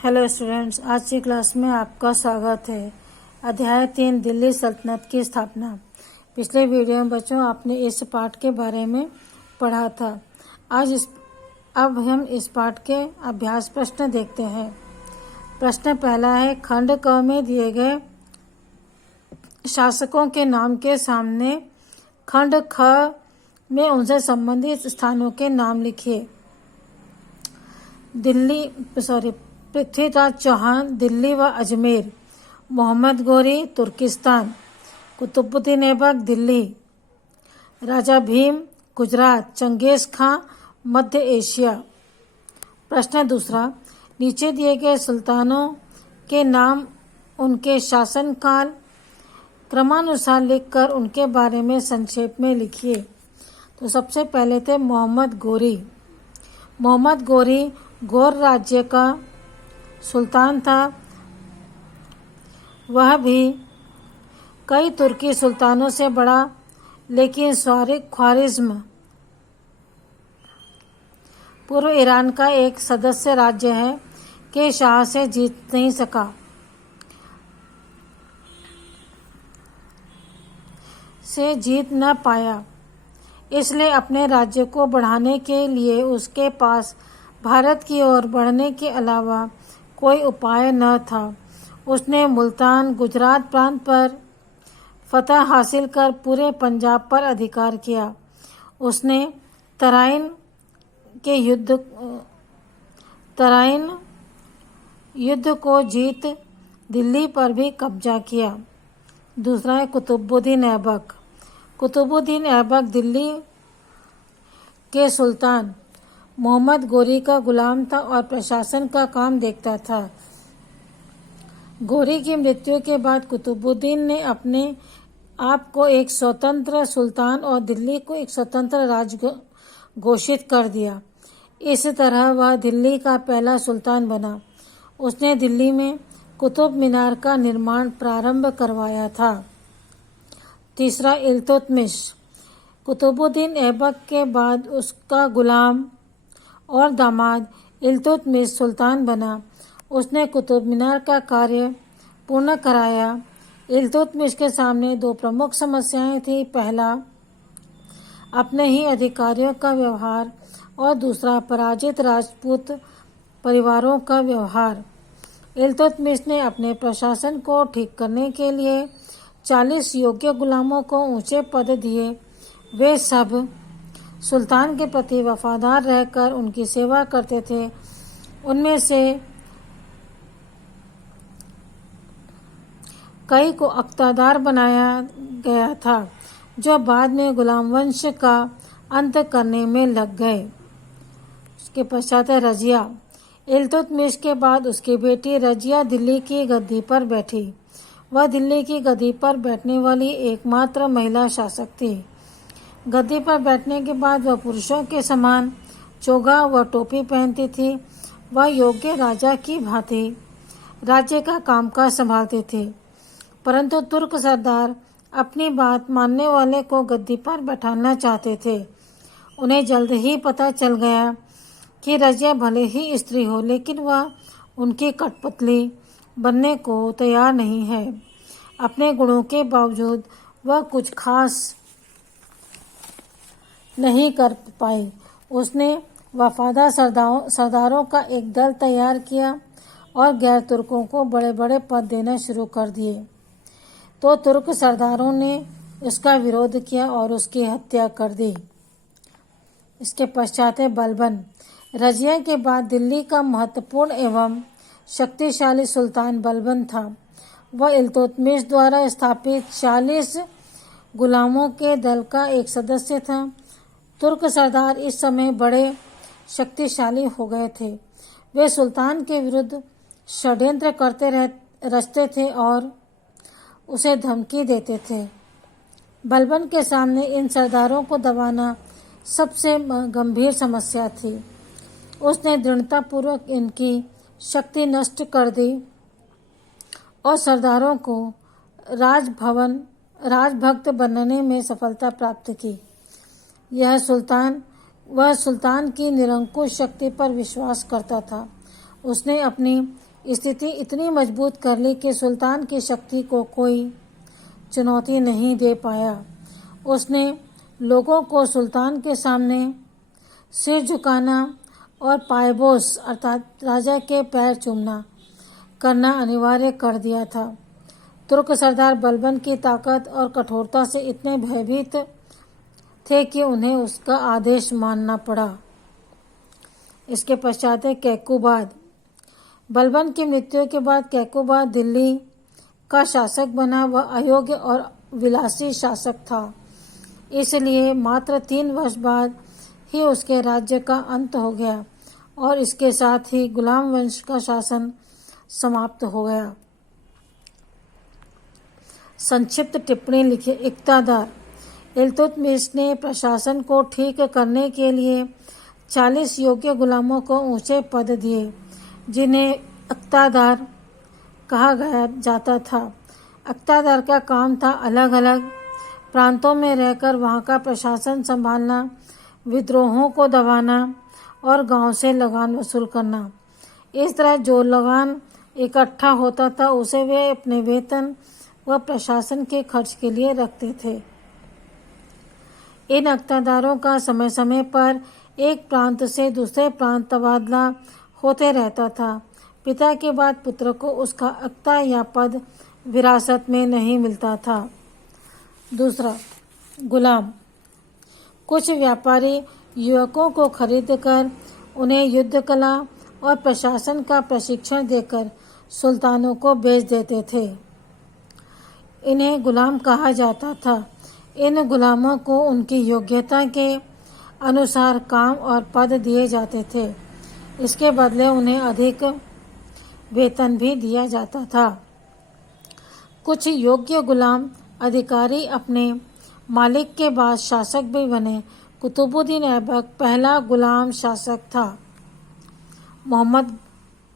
Hello students, आज की class में आपका स्वागत है। अध्याय 3 दिल्ली सल्तनत की स्थापना। पिछले वीडियो में बच्चों आपने इस पाठ के बारे में पढ़ा था। अब हम इस पाठ के अभ्यास प्रश्न देखते हैं। प्रश्न पहला है, खंड क में दिए गए शासकों के नाम के सामने खंड ख में उनसे संबंधित स्थानों के नाम लिखिए। पृथ्वीराज चौहान दिल्ली व अजमेर, मोहम्मद गोरी तुर्किस्तान, कुतुबुद्दीन ऐबक दिल्ली, राजा भीम गुजरात, चंगेज खां मध्य एशिया। प्रश्न दूसरा, नीचे दिए गए सुल्तानों के नाम उनके शासनकाल क्रमानुसार लिखकर उनके बारे में संक्षेप में लिखिए। तो सबसे पहले थे मोहम्मद गोरी। मोहम्मद गोरी गौर राज्य का सुल्तान था। वह भी कई तुर्की सुल्तानों से बड़ा, लेकिन ख्वारिज्म पूर्व ईरान का एक सदस्य राज्य है के शाह से जीत नहीं सका। जीत न पाया, इसलिए अपने राज्य को बढ़ाने के लिए उसके पास भारत की ओर बढ़ने के अलावा कोई उपाय न था। उसने मुल्तान गुजरात प्रांत पर फतह हासिल कर पूरे पंजाब पर अधिकार किया। उसने तराइन युद्ध को जीत दिल्ली पर भी कब्जा किया। दूसरा है कुतुबुद्दीन ऐबक। कुतुबुद्दीन ऐबक दिल्ली के सुल्तान मोहम्मद गोरी का गुलाम था और प्रशासन का काम देखता था। गोरी की मृत्यु के बाद कुतुबुद्दीन ने अपने आप को एक स्वतंत्र सुल्तान और दिल्ली को एक स्वतंत्र राज्य घोषित कर दिया। इस तरह वह दिल्ली का पहला सुल्तान बना। उसने दिल्ली में कुतुब मीनार का निर्माण प्रारंभ करवाया था। तीसरा, इल्तुतमिश। कुतुबुद्दीन ऐबक के बाद उसका गुलाम और दामाद इल्तुतमिश सुल्तान बना। उसने कुतुब मीनार का कार्य पूर्ण कराया। इल्तुतमिश के सामने दो प्रमुख समस्याएं थी। पहला, अपने ही अधिकारियों का व्यवहार और दूसरा, पराजित राजपूत परिवारों का व्यवहार। इल्तुतमिश ने अपने प्रशासन को ठीक करने के लिए 40 योग्य गुलामों को ऊंचे पद दिए। वे सब सुल्तान के प्रति वफादार रहकर उनकी सेवा करते थे। उनमें से कई को अख्तादार बनाया गया था, जो बाद में गुलाम वंश का अंत करने में लग गए। उसके पश्चात है रजिया। इल्तुतमिश के बाद उसकी बेटी रजिया दिल्ली की गद्दी पर बैठी। वह दिल्ली की गद्दी पर बैठने वाली एकमात्र महिला शासक थी। गद्दी पर बैठने के बाद वह पुरुषों के समान चोगा व टोपी पहनती थी। वह योग्य राजा की भांति राज्य का कामकाज संभालते थे। परंतु तुर्क सरदार अपनी बात मानने वाले को गद्दी पर बैठाना चाहते थे। उन्हें जल्द ही पता चल गया कि रजिया भले ही स्त्री हो, लेकिन वह उनकी कठपुतली बनने को तैयार नहीं है। अपने गुणों के बावजूद वह कुछ खास नहीं कर पाई। उसने वफादार सरदारों का एक दल तैयार किया और गैर तुर्कों को बड़े बड़े पद देना शुरू कर दिए। तो तुर्क सरदारों ने उसका विरोध किया और उसकी हत्या कर दी। इसके पश्चात है बलबन। रजिया के बाद दिल्ली का महत्वपूर्ण एवं शक्तिशाली सुल्तान बलबन था। वह इल्तुतमिश द्वारा स्थापित 40 गुलामों के दल का एक सदस्य था। तुर्क सरदार इस समय बड़े शक्तिशाली हो गए थे। वे सुल्तान के विरुद्ध षड्यंत्र रचते थे और उसे धमकी देते थे। बलबन के सामने इन सरदारों को दबाना सबसे गंभीर समस्या थी। उसने दृढ़तापूर्वक इनकी शक्ति नष्ट कर दी और सरदारों को राजभक्त बनने में सफलता प्राप्त की। वह सुल्तान की निरंकुश शक्ति पर विश्वास करता था। उसने अपनी स्थिति इतनी मजबूत कर ली कि सुल्तान की शक्ति को कोई चुनौती नहीं दे पाया। उसने लोगों को सुल्तान के सामने सिर झुकाना और पायबोस अर्थात राजा के पैर चूमना करना अनिवार्य कर दिया था। तुर्क सरदार बलबन की ताकत और कठोरता से इतने भयभीत थे कि उन्हें उसका आदेश मानना पड़ा। इसके पश्चात है कैकुबाद। बलबन की मृत्यु के बाद कैकुबाद दिल्ली का शासक बना। वह अयोग्य और विलासी शासक था, इसलिए मात्र 3 वर्ष बाद ही उसके राज्य का अंत हो गया और इसके साथ ही गुलाम वंश का शासन समाप्त हो गया। संक्षिप्त टिप्पणी लिखिए। इक़्तिदार। इल्तुतमिश ने प्रशासन को ठीक करने के लिए 40 योग्य गुलामों को ऊंचे पद दिए, जिन्हें इक़्तिदार कहा जाता था। इक़्तिदार का काम था अलग अलग प्रांतों में रहकर वहां का प्रशासन संभालना, विद्रोहों को दबाना और गांव से लगान वसूल करना। इस तरह जो लगान इकट्ठा होता था उसे वे अपने वेतन व प्रशासन के खर्च के लिए रखते थे। इन इक़्तिदारों का समय समय पर एक प्रांत से दूसरे प्रांत तबादला होते रहता था। पिता के बाद पुत्र को उसका इक़्ता या पद विरासत में नहीं मिलता था। दूसरा, गुलाम। कुछ व्यापारी युवकों को खरीदकर उन्हें युद्ध कला और प्रशासन का प्रशिक्षण देकर सुल्तानों को बेच देते थे। इन्हें गुलाम कहा जाता था। इन गुलामों को उनकी योग्यता के अनुसार काम और पद दिए जाते थे। इसके बदले उन्हें अधिक वेतन भी दिया जाता था। कुछ योग्य गुलाम अधिकारी अपने मालिक के बाद शासक भी बने। कुतुबुद्दीन ऐबक पहला गुलाम शासक था। मोहम्मद।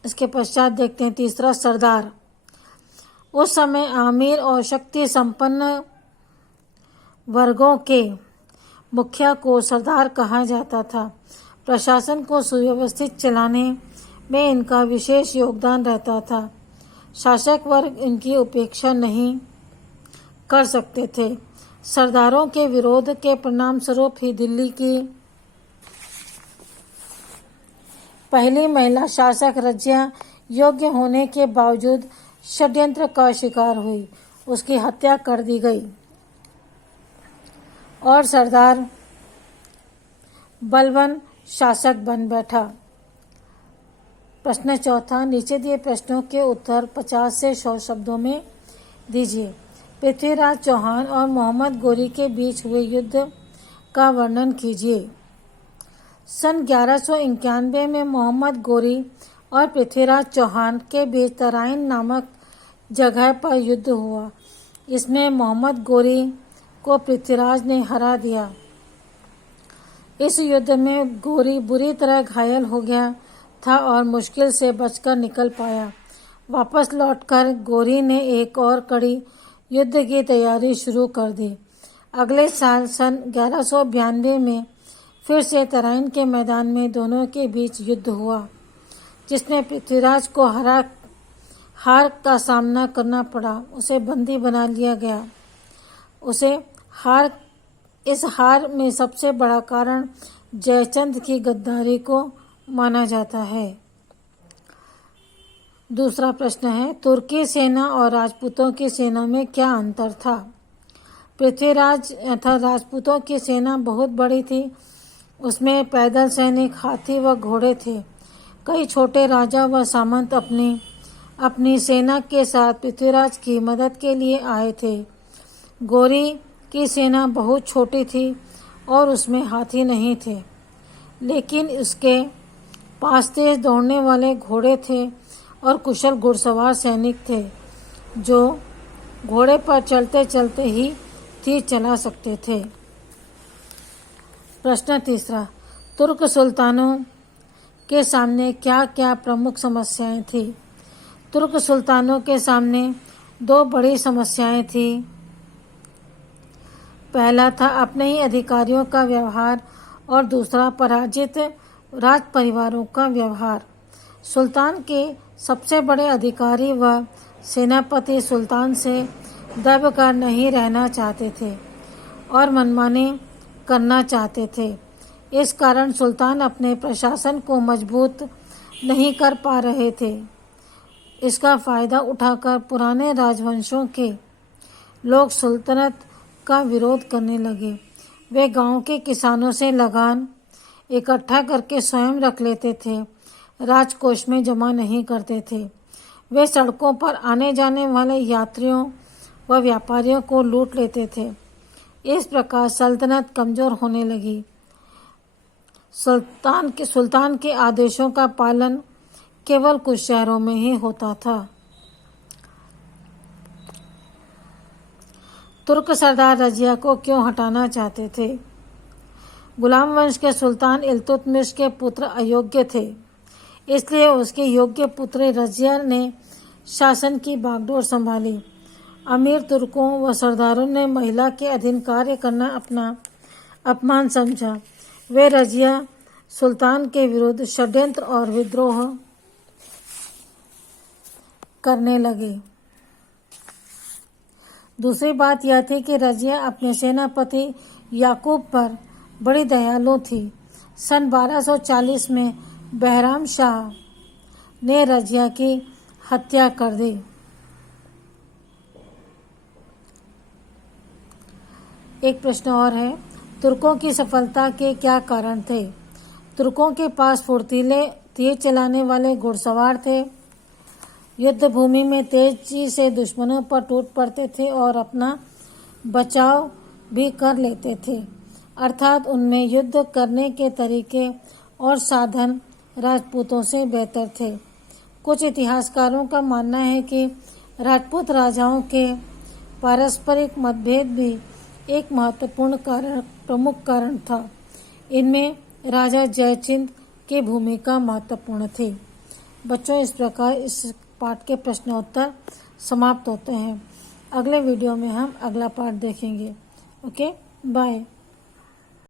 इसके पश्चात देखते हैं तीसरा, सरदार। उस समय आमिर और शक्ति संपन्न वर्गों के मुखिया को सरदार कहा जाता था। प्रशासन को सुव्यवस्थित चलाने में इनका विशेष योगदान रहता था। शासक वर्ग इनकी उपेक्षा नहीं कर सकते थे। सरदारों के विरोध के परिणाम स्वरूप ही दिल्ली की पहली महिला शासक रजिया योग्य होने के बावजूद षड्यंत्र का शिकार हुई। उसकी हत्या कर दी गई और सरदार बलबन शासक बन बैठा। प्रश्न चौथा, नीचे दिए प्रश्नों के उत्तर 50 से 100 शब्दों में दीजिए। पृथ्वीराज चौहान और मोहम्मद गोरी के बीच हुए युद्ध का वर्णन कीजिए। सन 1191 में मोहम्मद गोरी और पृथ्वीराज चौहान के बीच तराइन नामक जगह पर युद्ध हुआ। इसमें मोहम्मद गोरी को पृथ्वीराज ने हरा दिया। इस युद्ध में गोरी बुरी तरह घायल हो गया था और मुश्किल से बचकर निकल पाया। वापस लौटकर गोरी ने एक और कड़ी युद्ध की तैयारी शुरू कर दी। अगले साल सन 1192 में फिर से तराइन के मैदान में दोनों के बीच युद्ध हुआ, जिसमें पृथ्वीराज को हार का सामना करना पड़ा। उसे बंदी बना लिया गया। इस हार में सबसे बड़ा कारण जयचंद की गद्दारी को माना जाता है। दूसरा प्रश्न है, तुर्की सेना और राजपूतों की सेना में क्या अंतर था? पृथ्वीराज तथा राजपूतों की सेना बहुत बड़ी थी। उसमें पैदल सैनिक, हाथी व घोड़े थे। कई छोटे राजा व सामंत अपनी सेना के साथ पृथ्वीराज की मदद के लिए आए थे। गोरी की सेना बहुत छोटी थी और उसमें हाथी नहीं थे, लेकिन उसके पास तेज दौड़ने वाले घोड़े थे और कुशल घुड़सवार सैनिक थे, जो घोड़े पर चलते चलते ही तीर चला सकते थे। प्रश्न तीसरा, तुर्क सुल्तानों के सामने क्या क्या प्रमुख समस्याएं थी? तुर्क सुल्तानों के सामने 2 बड़ी समस्याएं थी। पहला था अपने ही अधिकारियों का व्यवहार और दूसरा पराजित राज परिवारों का व्यवहार। सुल्तान के सबसे बड़े अधिकारी व सेनापति सुल्तान से दबकर नहीं रहना चाहते थे और मनमानी करना चाहते थे। इस कारण सुल्तान अपने प्रशासन को मजबूत नहीं कर पा रहे थे। इसका फायदा उठाकर पुराने राजवंशों के लोग सुल्तनत का विरोध करने लगे। वे गांव के किसानों से लगान इकट्ठा करके स्वयं रख लेते थे, राजकोष में जमा नहीं करते थे। वे सड़कों पर आने जाने वाले यात्रियों व व्यापारियों को लूट लेते थे। इस प्रकार सल्तनत कमजोर होने लगी। सुल्तान के आदेशों का पालन केवल कुछ शहरों में ही होता था। तुर्क सरदार रजिया को क्यों हटाना चाहते थे? गुलाम वंश के सुल्तान इल्तुतमिश के पुत्र अयोग्य थे, इसलिए उसके योग्य पुत्र रजिया ने शासन की बागडोर संभाली। अमीर तुर्कों व सरदारों ने महिला के अधीन कार्य करना अपना अपमान समझा। वे रजिया सुल्तान के विरुद्ध षड्यंत्र और विद्रोह करने लगे। दूसरी बात यह थी कि रजिया अपने सेनापति याकूब पर बड़ी दयालु थी। सन 1240 में बहराम शाह ने रजिया की हत्या कर दी। एक प्रश्न और है, तुर्कों की सफलता के क्या कारण थे? तुर्कों के पास फुर्तीले तीर चलाने वाले घुड़सवार थे, युद्ध भूमि में तेजी से दुश्मनों पर टूट पड़ते थे और अपना बचाव भी कर लेते थे, अर्थात उनमें युद्ध करने के तरीके और साधन राजपूतों से बेहतर थे। कुछ इतिहासकारों का मानना है कि राजपूत राजाओं के पारस्परिक मतभेद भी एक महत्वपूर्ण प्रमुख कारण था। इनमें राजा जयचिंद की भूमिका महत्वपूर्ण थी। बच्चों, इस प्रकार इस पाठ के प्रश्नोत्तर समाप्त होते हैं। अगले वीडियो में हम अगला पाठ देखेंगे। Okay, bye.